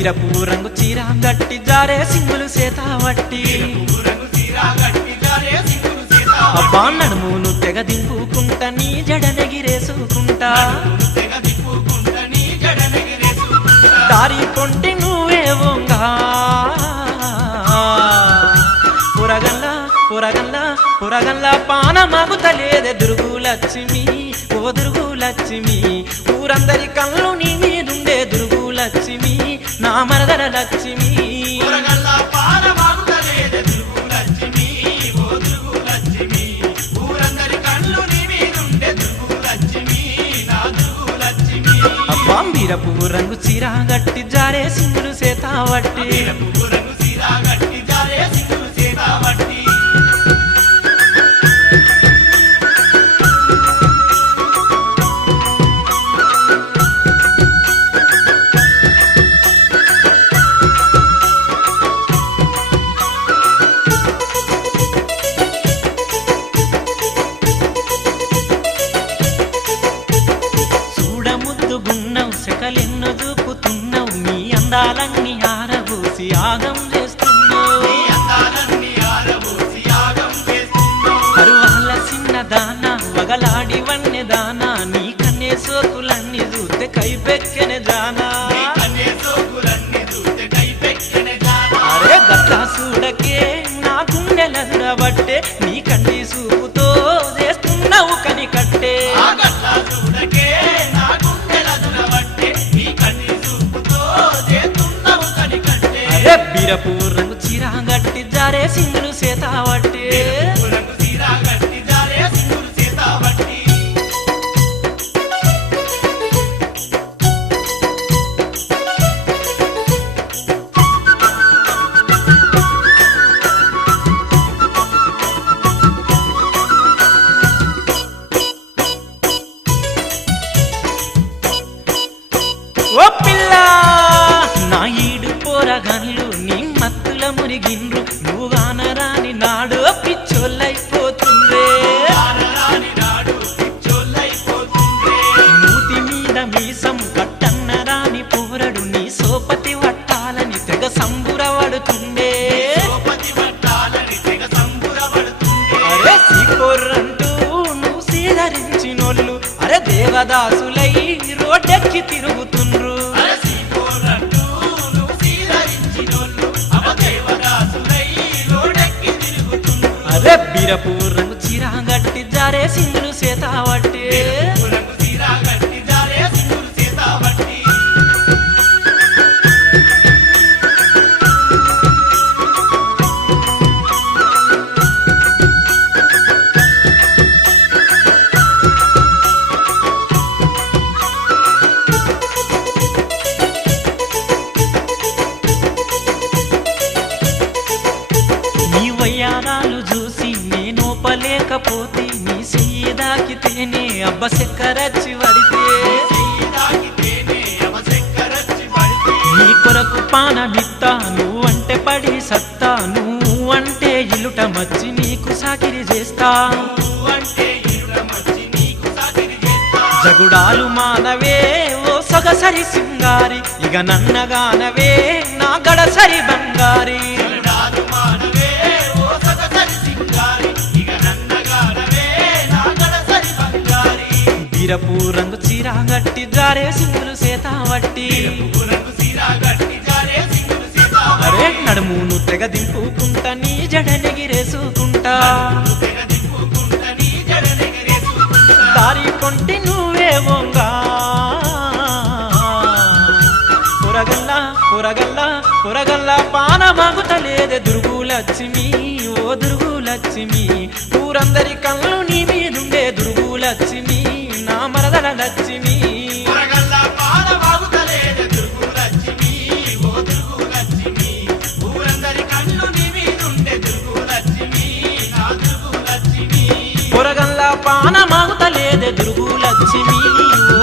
బీరపు రంగు చీర గట్టి జారే సింగులు సేతావట్టి అబ్బా నడుమును తెగ దింపుకుంటా నీ జడనెగిరేసుకుంటా దారి పొంటి నువ్వే వంగా పురగల్లా పురగల్లా పురగల్లా పానమాగుతలేదే దుర్గు లక్ష్మి ఓ దుర్గు లక్ష్మి ఊరందరి కళ్ళు నీ మీదుండే దుర్గు లక్ష్మి నా మరదల లక్ష్మి బీరపు రంగు చీర గట్టి జారే సింగులు సేతావట్టి సెకలెన్నో చూపుతున్నావు నీ అందాలన్నీ ఆరబోసి ఆగం చేస్తున్నావు పరువాల చిన్న దానా వగలాడి వన్నె దానా నీ కన్నే సోకులన్నీ చూస్తే కైపెక్కెనే జానా అరే గట్లా చూడకే నా గుండెలబట్టే నీ కంటి చూపుతో చేస్తున్నావు కని కట్టే బీరపు రంగు చీర గట్టి జారే సింగులు సేతావట్టి ఓ పిల్ల నా ఈడు పోరగన్లు నీ మత్తుల మురిగిండ్రు నువ్వు గానరాని నాడు పిచ్చోళ్ళైపోతుందే మూతి మీద మీసం కట్టన్న రాని పోరడు నీ సోపతి వట్టాలని తెగ సంబురపడుతుండే అరే సీకోర్రంటూ నువ్వు సీదరించినోళ్ళు అరే దేవదాసులై రోడ్డెక్కి తిరుగుతుండ్రు అరే బీరపు రంగు చీర గట్టి జారే సింగులు సేతావట్టి నీ వయ్యారాలు చూసి నేనోపలేకపోతే నీ చెయ్యి దాకితేనే అబ్బ సెక్కరచ్చి వడితే నీ కొరకు పానమిత్తా నువ్వంటే పడి సత్తా నువ్వంటే ఇలుట మచ్చి నీకు సాకిరి చేస్తా జగుడాలు మానవే ఓ సొగసరి సింగారి ఇక నన్నగానవే నా గడసరి బంగారి బీరపు రంగు చీర గట్టి జారే సింగులు సేతావట్టి అరే నడుమును తెగ దింపుకుంటా నీ జడనెగిరేసుకుంటా దారి కొంటి నువ్వే వంగా పురగల్లా పురగల్లా పురగల్లా పానమాగుతలేదే దుర్గు లక్ష్మి ఓ దుర్గు లక్ష్మి ఊరందరి కళ్ళు నీ మీదుండే దుర్గు లక్ష్మి నా మరదల లక్ష్మి పొరగల్లా పానమాగుతలేదే దుర్గు లక్ష్మి ఓ